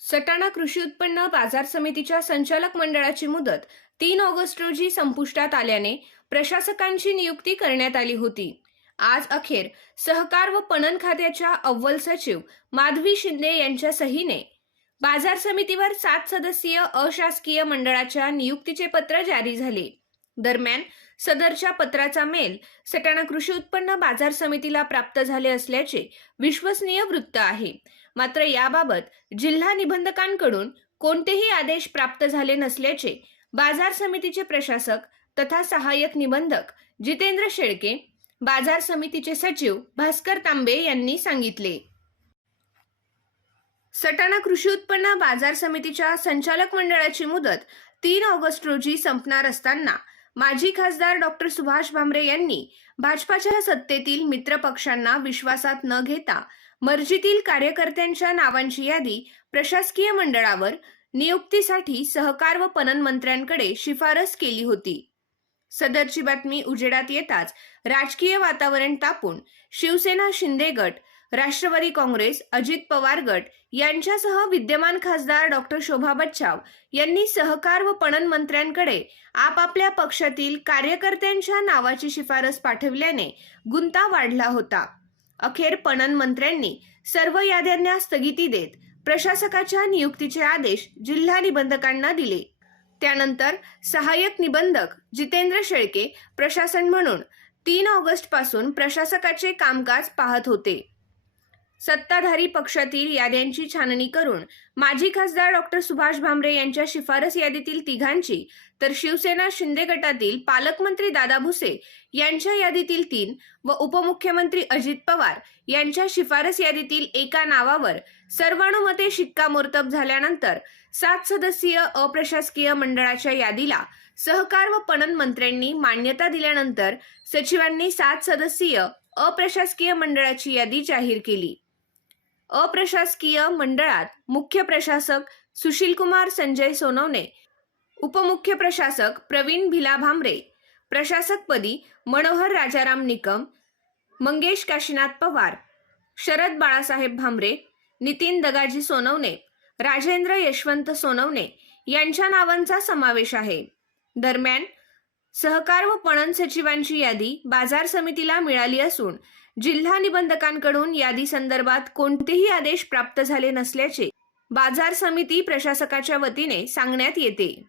सटाणा कृषी उत्पन्न बाजार समितीच्या संचालक मंडळाची मुदत तीन ऑगस्ट रोजी संपुष्टात आल्याने प्रशासकांची नियुक्ती करण्यात आली होती. आज अखेर सहकार व पणन खात्याच्या अव्वल सचिव माधवी शिंदे यांच्या सहीने बाजार समितीवर सात सदस्यीय अशासकीय मंडळाच्या नियुक्तीचे पत्र जारी झाले. दरम्यान सदरच्या पत्राचा मेल सटाणा कृषी उत्पन्न बाजार समितीला प्राप्त झाले असल्याचे विश्वसनीय वृत्त आहे. मात्र याबाबत जिल्हा निबंधकांकडून कोणतेही आदेश प्राप्त झाले नसल्याचे बाजार समितीचे प्रशासक तथा सहाय्यक निबंधक जितेंद्र शेळके बाजार समितीचे सचिव भास्कर तांबे यांनी सांगितले. सटाणा कृषी उत्पन्न बाजार समितीच्या संचालक मंडळाची मुदत तीन ऑगस्ट रोजी संपणार असताना माजी खासदार डॉक्टर सुभाष भामरे यांनी भाजपाच्या सत्तेतील मित्र पक्षांना विश्वासात न घेता मर्जीतील कार्यकर्त्यांच्या नावांची यादी प्रशासकीय मंडळावर नियुक्तीसाठी सहकार व पणन मंत्र्यांकडे शिफारस केली होती. सदरची बातमी उजेडात येताच राजकीय वातावरण तापून शिवसेना शिंदे गट राष्ट्रवादी काँग्रेस अजित पवार गट यांच्यासह विद्यमान खासदार डॉक्टर शोभा बच्चाव यांनी सहकार व पणन मंत्र्यांकडे आपापल्या पक्षातील कार्यकर्त्यांच्या नावाची शिफारस पाठविल्याने गुंता वाढला होता. अखेर पणन मंत्र्यांनी सर्व याद्यांना स्थगिती देत प्रशासकाच्या नियुक्तीचे आदेश जिल्हा निबंधकांना दिले. त्यानंतर सहाय्यक निबंधक जितेंद्र शेळके प्रशासन म्हणून तीन ऑगस्टपासून प्रशासकाचे कामकाज पाहत होते. सत्ताधारी पक्षातील याद्यांची छाननी करून माजी खासदार डॉक्टर सुभाष भामरे यांच्या शिफारस यादीतील तिघांची तर शिवसेना शिंदे गटातील पालकमंत्री दादा भुसे यांच्या यादीतील तीन व उपमुख्यमंत्री अजित पवार यांच्या शिफारस यादीतील एका नावावर सर्वानुमते शिक्कामोर्तब झाल्यानंतर सात सदस्यीय अप्रशासकीय मंडळाच्या यादीला सहकार व पणन मंत्र्यांनी मान्यता दिल्यानंतर सचिवांनी सात सदस्यीय अप्रशासकीय मंडळाची यादी जाहीर केली. अप्रशासकीय मंडळात मुख्य प्रशासक सुशीलकुमार संजय सोनवणे उपमुख्य प्रशासक प्रवीण भिला भांबरे प्रशासकपदी मनोहर राजाराम निकम मंगेश काशीनाथ पवार शरद बाळासाहेब भांबरे नितीन दगाजी सोनवणे राजेंद्र यशवंत सोनवणे यांच्या नावांचा समावेश आहे. दरम्यान सहकार व पणन सचिवांची यादी बाजार समितीला मिळाली असून जिल्हा निबंधकांकडून यादी संदर्भात कोणतेही आदेश प्राप्त झाले नसल्याचे बाजार समिती प्रशासकाच्या वतीने सांगण्यात येते.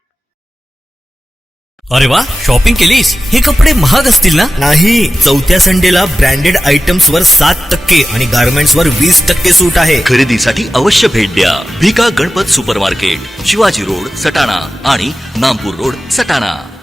अरे वा शॉपिंग केलीस? हे कपडे महाग असतील ना? नाही. चौथ्या संडेला ब्रँडेड आयटम्स वर सात टक्के आणि गारमेंट्स वर वीस टक्के सूट आहे. खरेदीसाठी अवश्य भेट द्या. Bhika Ganpat super market Shivaji road Satana आणि नामपूर रोड सटाणा.